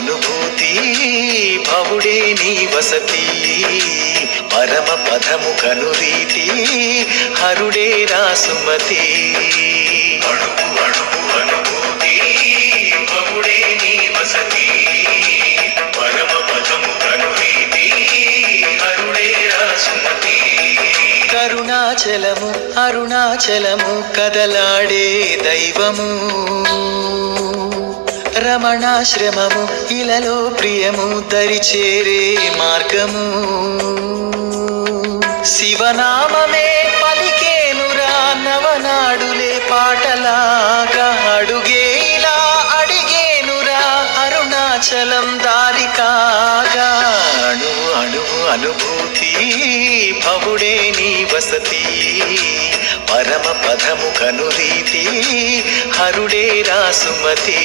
అనుభూతి భవుడే నీ వసతి. పరమ పదము కనురీతి హరుడే రాసుమతి అడుగు అడుగు అనుభూతి భవుడే నీ వసతి. పరమ పదము కనురీతి హరుడే రాసుమతి కరుణాచలము అరుణాచలము కదలాడే దైవము. రమణాశ్రమము ఇలలో ప్రియము దరిచేరే మార్గము. శివనామమే పలికేనురా నవనాడులే పాటలాగా అడుగే ఇలా అడిగేనురా అరుణాచలం దారికాగా. అణు అణు అనుభూతి భవుడే నీ వసతి పరమ పదము కనురీతి హరుడే రాసుమతి